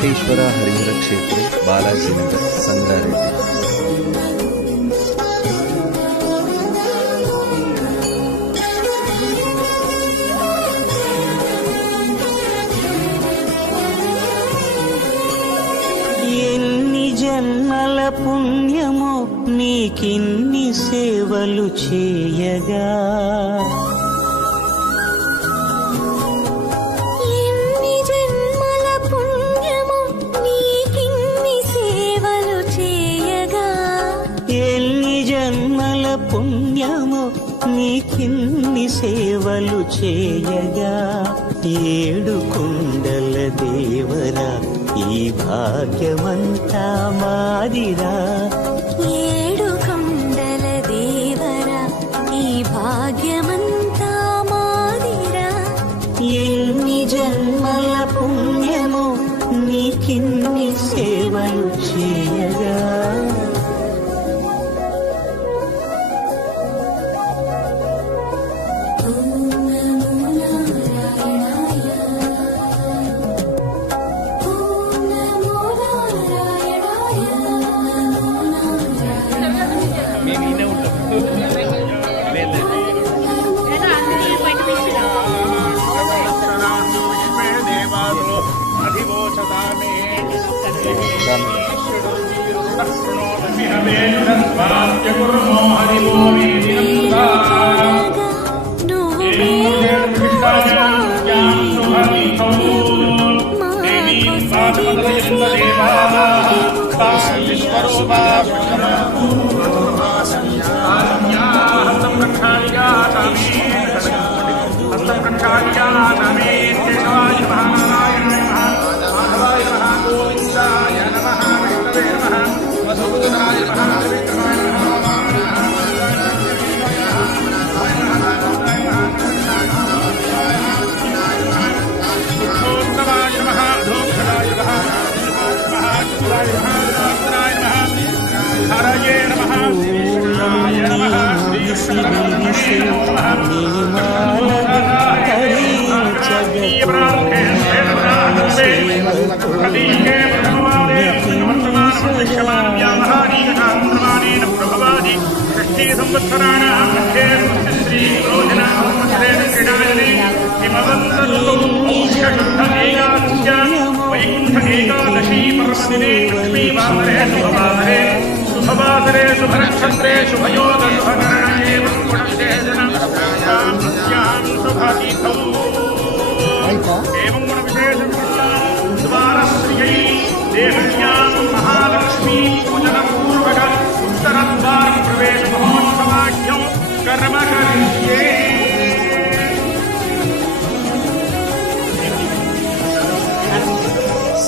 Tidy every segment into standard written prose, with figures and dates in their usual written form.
వెంకటేశ్వర హరిహర క్షేత్రం, బాలాజీనగర్, సంగారెడ్డి. ఎన్ని జన్మల పుణ్యమో నీకిన్ని సేవలు చేయగా, ఎన్ని జన్మల పుణ్యమో నీకిన్ని సేవలు చేయగా, ఎన్ని జన్మల పుణ్యమో నీకిన్ని సేవలు చేయగా, ఏడు కుండల దేవరా ఈ భాగ్యమంతా మాదిరా, ఏడు కొండల దేవరా ఈ భాగ్యమంతా మాదిరా. ఎన్ని జన్మల పుణ్యమో నీకిన్ని సేవలు చేయగా.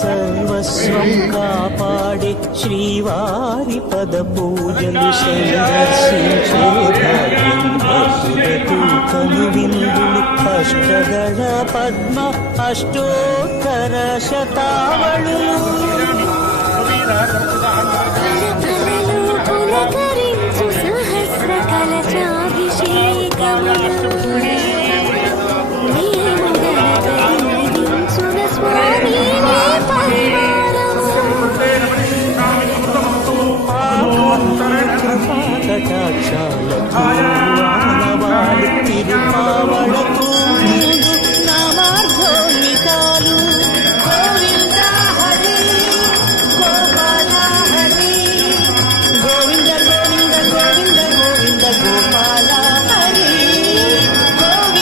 సర్వస్వం కాపాడే శ్రీవారి పద పూజలు సందర్శించే భాగ్యం భక్తులకు కనువిందులు అష్టదళ పద్మ అష్టోత్తర శతావళులు పులకరించు సహస్ర కలశాభిషేకములు తిరుపావళకు నామార్థోన్నితాలు గోవింద హరి గోపాల హరి గోవింద గోవింద గోవింద గోవింద గోపాల హరి గోవింద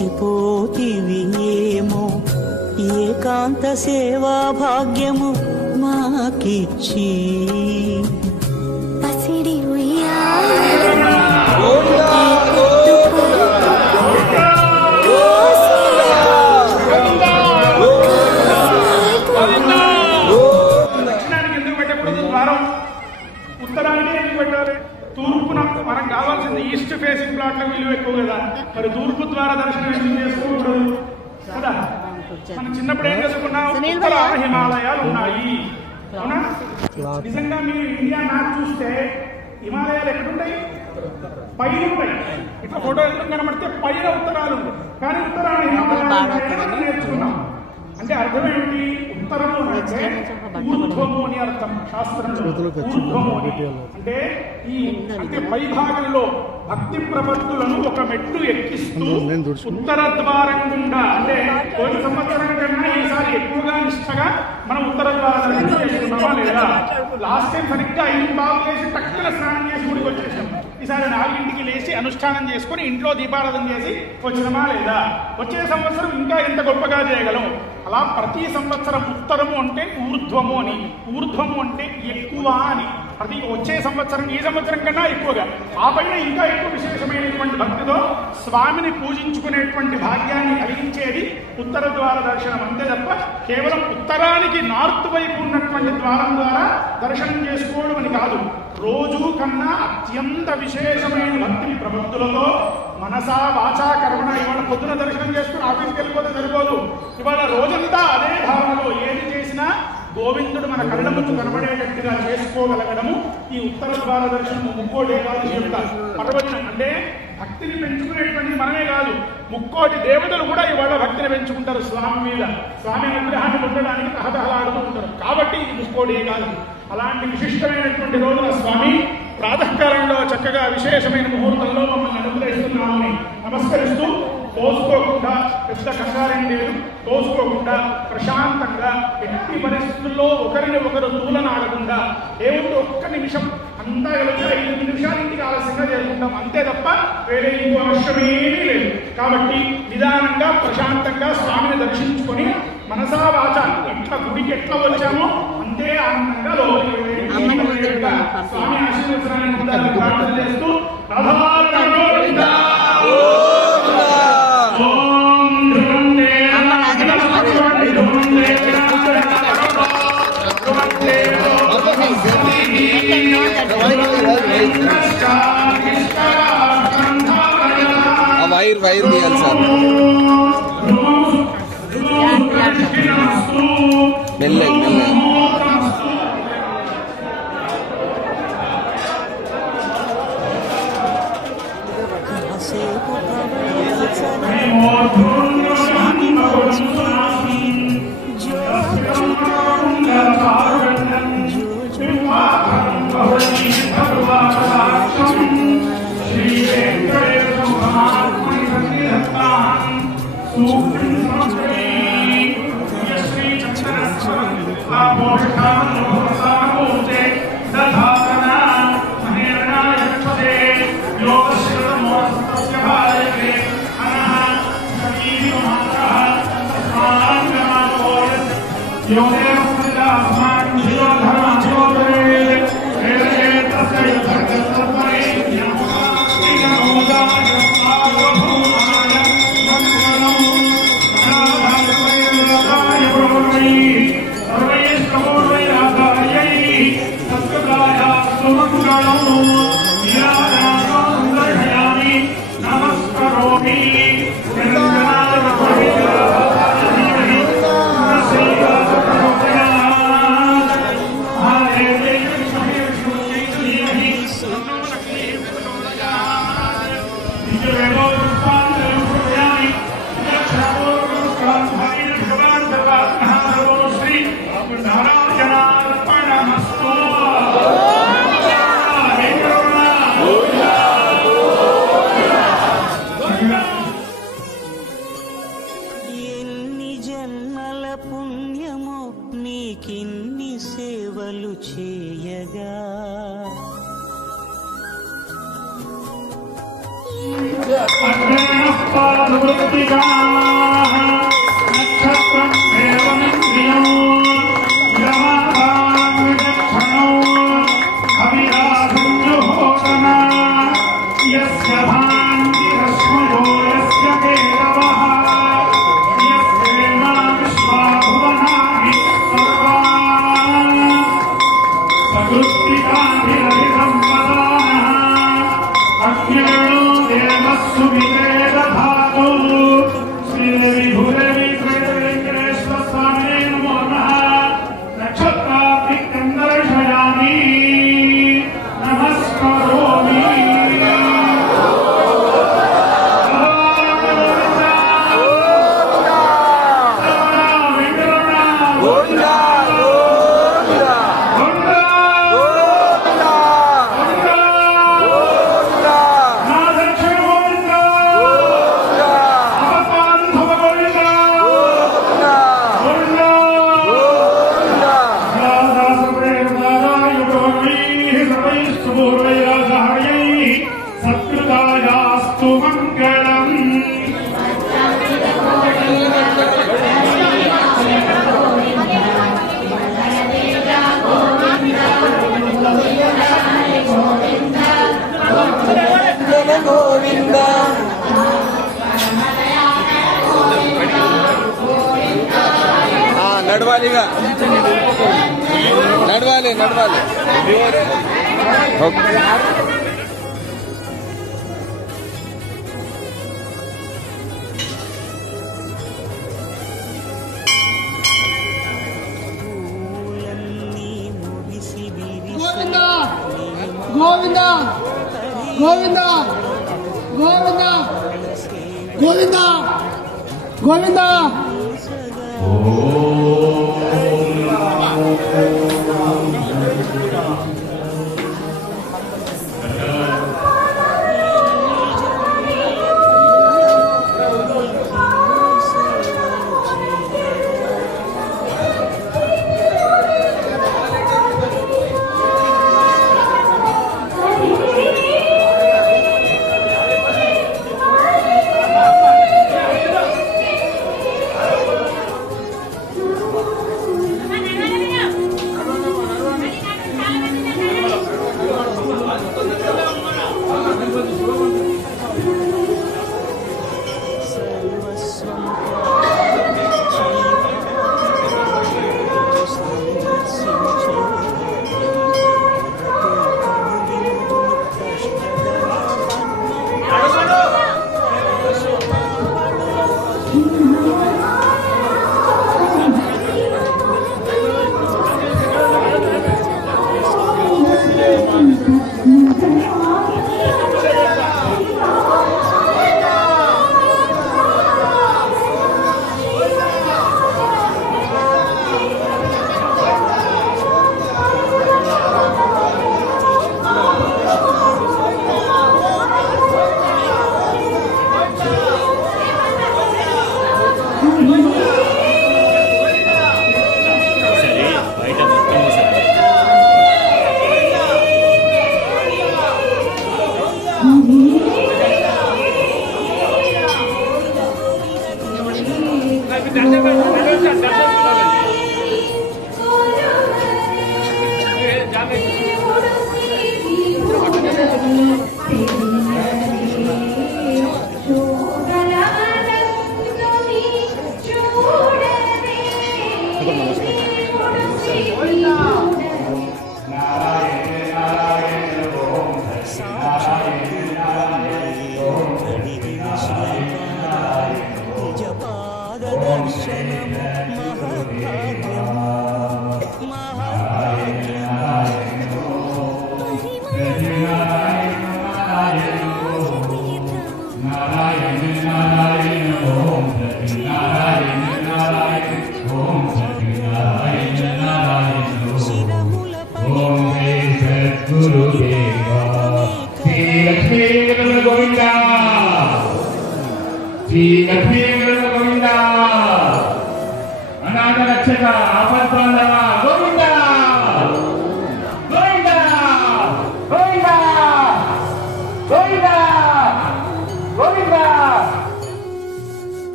మురిసిపోతివి ఏమో ఏకాంత సేవా భాగ్యము మాకిచ్చి పసిడి ఉయ్యాల ఉత్తరానికి ఎందుకు పెట్టాలి? తూర్పున మనకు కావాల్సింది ఈస్ట్ ఫేసింగ్ ప్లాట్ల విలువ ఎక్కువ కదా, మరి తూర్పు ద్వారా దర్శనం ఎందుకు చేసుకోకూడదు కదా? మనం చిన్నప్పుడు ఏం చేసుకున్నాం, ఉత్తరాన హిమాలయాలు ఉన్నాయి. అవునా? నిజంగా మీరు ఇండియా మ్యాప్ చూస్తే హిమాలయాలు ఎక్కడుంటాయి? పైన ఉంటాయి. ఇట్లా ఫోటో ఎందుకు కనబడితే పైన ఉత్తరాలు ఉంటాయి, కానీ ఉత్తరాన హిమాలయాలు నేర్చుకున్నాం. అంటే అర్థం ఏంటి? ఉత్తరము అంటే ఊర్ధ్వము అని అర్థం శాస్త్రంలో. ఊర్ధ్వము అంటే ఈ అంటే పై భాగంలో భక్తి ప్రపత్తులను ఒక మెట్టు ఎక్కిస్తూ ఉత్తర ద్వారం గుండా, అంటే పోయిన సంవత్సరం కన్నా ఈసారి ఎక్కువగా నిష్టగా మనం ఉత్తర ద్వారం చేసుకున్నామా లేదా? లాస్ట్ టైం సరిగ్గా 5 బాగులు వేసి టక్కున స్నానం చేసి గుడికి వచ్చేసాం. ఈసారి 4ంటికి లేచి అనుష్ఠానం చేసుకుని ఇంట్లో దీపారాధన చేసి వచ్చినమా లేదా? వచ్చే సంవత్సరం ఇంకా ఎంత గొప్పగా చేయగలం. అలా ప్రతి సంవత్సరం ఉత్తరము అంటే ఊర్ధ్వము అని, ఊర్ధ్వము అంటే ఎక్కువ అని. ప్రతి వచ్చే సంవత్సరం ఈ సంవత్సరం కన్నా ఎక్కువగా, ఆ పైన ఇంకా ఎక్కువ విశేషమైనటువంటి భక్తితో స్వామిని పూజించుకునేటువంటి భాగ్యాన్ని కలిగించేది ఉత్తర ద్వార దర్శనం. అంతే తప్ప కేవలం ఉత్తరానికి నార్త్ వైపు ఉన్నటువంటి ద్వారం ద్వారా దర్శనం చేసుకోవడం అని కాదు. రోజు కన్నా అత్యంత విశేషమైన భక్తి ప్రబుద్ధులతో మనసా వాచా కర్మణ. ఇవాళ పొద్దున దర్శనం చేసుకుని ఆఫీస్కి వెళ్ళిపోతే సరిపోదు. ఇవాళ రోజంతా అదే భావనలో ఏది చేసినా గోవిందుడు మన కళ్ళ ముందు కనబడేటట్టుగా చేసుకోగలగడము ఈ ఉత్తర ద్వార దర్శనము. ముక్కోటి ఏకాదశి యొక్క పర్వదినం. అంటే భక్తిని పెంచుకునేటువంటి మనమే కాదు, ముక్కోటి దేవతలు కూడా ఇవాళ భక్తిని పెంచుకుంటారు స్వామి మీద. స్వామి అనుగ్రహాన్ని పొందడానికి తహతహలాడుతూ ఉంటారు. కాబట్టి ఇది ముక్కోటి ఏకాదశి. అలాంటి విశిష్టమైనటువంటి రోజున స్వామి ప్రాతకాలంలో చక్కగా విశేషమైన ముహూర్తంలో మమ్మల్ని అనుగ్రహిస్తున్నామని నమస్కరిస్తూ, తోసుకోకుండా, పెద్ద కంగారేం లేదు, తోసుకోకుండా ప్రశాంతంగా ఎట్టి పరిస్థితుల్లో ఒకరిని ఒకరు తూలనాడకుండా దేవుడు ఒక్క నిమిషం అంతా కలిసి 5 నిమిషాలు ఇంటికి ఆలస్యంగా చేసుకుంటాం. అంతే తప్ప వేరే ఇంకో అవసరమేమీ లేదు. కాబట్టి నిదానంగా ప్రశాంతంగా స్వామిని దర్శించుకొని మనసా వాచ ఎట్లా గుడికి ఎట్లా వచ్చామో అంతే ఆనందంగా లోపలికి స్వామి ఆశీర్వచనాన్ని పొందాలని ప్రార్థన చేస్తూ వైర్ తీయాలి సార్. మెల్లగా మెల్లగా నడవాలిగా నడవాలి నడవాలి గోవింద గోవింద గోవింద గోవింద గోవింద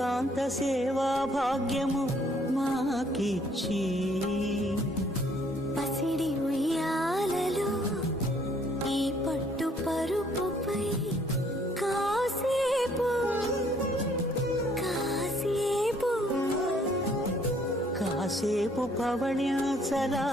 ఏకాంత సేవా భాగ్యము మాకిచ్చి పసిడి ఉయ్యాలలో ఈ పట్టు పరుపుపై కాసేపు కాసేపు కాసేపు పవళ్యాచలా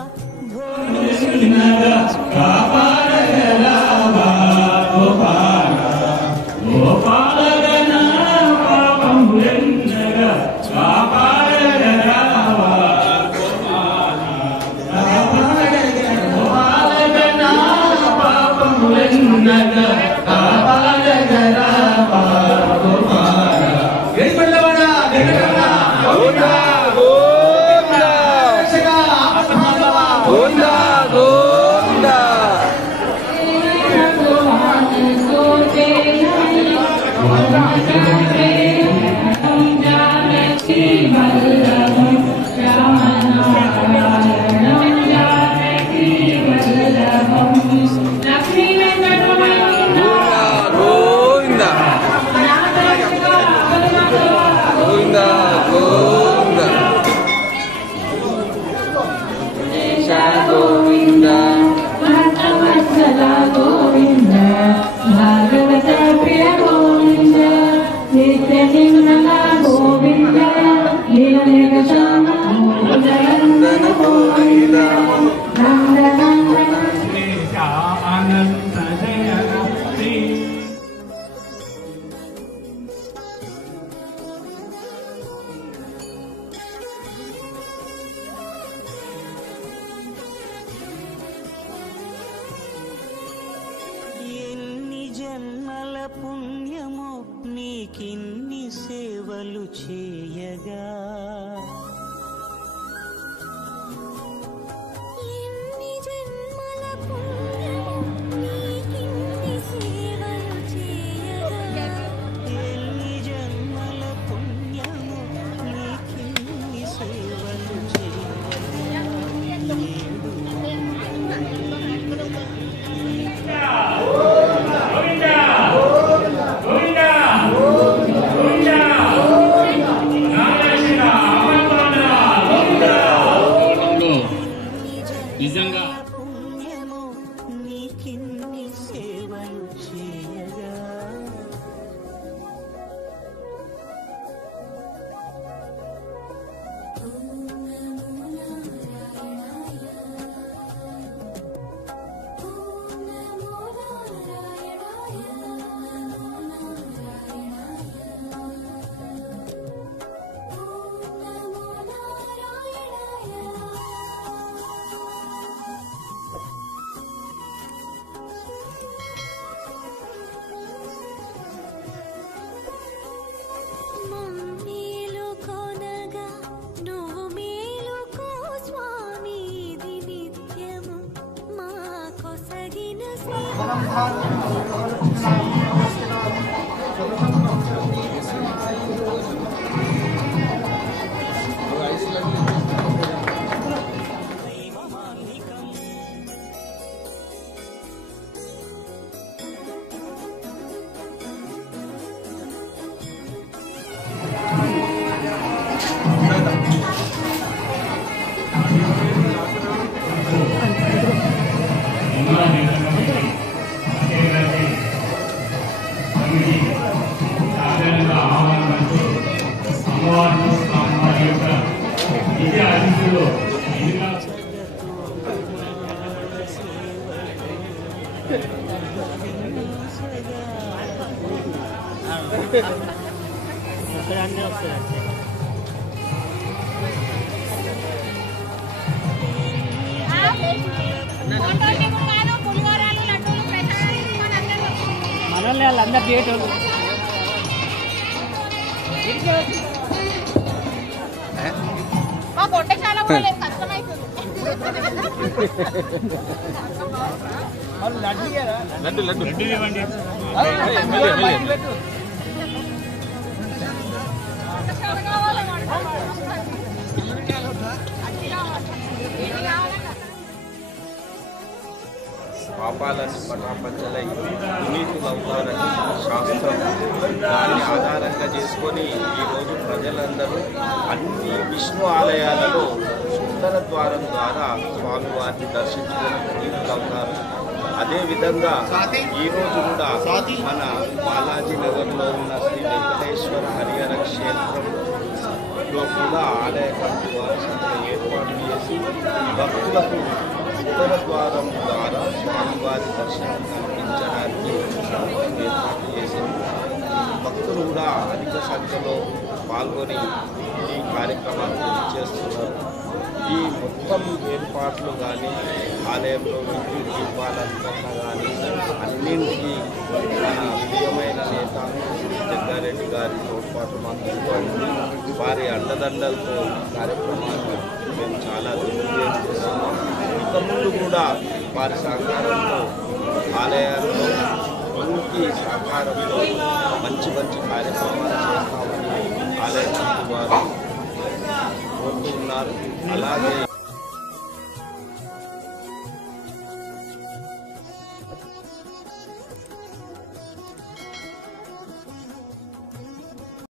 పుణ్యము నీకిన్ని సేవలు చేయగా ఎన్ని జన్మల పుణ్యము నీకిన్ని సేవలు చేయగా ఎన్ని జన్మల పుణ్యము నీకిన్ని సేవలు చేయగా నిజంగా పుణ్యము నీకిన్ని సేవలు చేయగా మనల్ని వాళ్ళందరూ చేయటోళ్ళు మా పొట్ట చాలా కష్టమైతుంది. లడ్డు ఇవ్వండి. పాపాలను పటాపంచలై వినీతులవుతారని శాస్త్రం. దాన్ని ఆధారంగా చేసుకొని ఈరోజు ప్రజలందరూ అన్ని విష్ణు ఆలయాలలో ఉత్తర ద్వారం ద్వారా స్వామివారిని దర్శించుకొని వినీతులవుతారు. అదేవిధంగా ఈరోజు కూడా మన బాలాజీ నగర్లో ఉన్న శ్రీ వెంకటేశ్వర హరిహర క్షేత్రంలో కూడా ఆలయ కమిటీ వారు ఏర్పాటు చేసి భక్తులకు ఉత్తర ద్వారం ద్వారా స్వామివారి దర్శనం కల్పించడానికి ఏర్పాటు చేసింది. భక్తులు కూడా అధిక సంఖ్యలో పాల్గొని ఈ కార్యక్రమాన్ని చేస్తున్నారు. ఈ మొత్తం ఏర్పాట్లు కానీ ఆలయంలో విద్యుత్ దీపాలంకరణ కానీ అన్నింటికీ మన ప్రియమైన నేత జగ్గారెడ్డి గారి తోడ్పాటు మాకు వారి అండదండలతో కార్యక్రమాన్ని మేము చాలా దిగ్విజయం చేస్తున్నాం. ఇక ముందు కూడా వారి సహకారంతో ఆలయాల్లో పూర్తి సహకారంతో మంచి మంచి కార్యక్రమాలు చేస్తామని ఆలయ కమిటీ వారు కోరుతున్నారు. అలాగే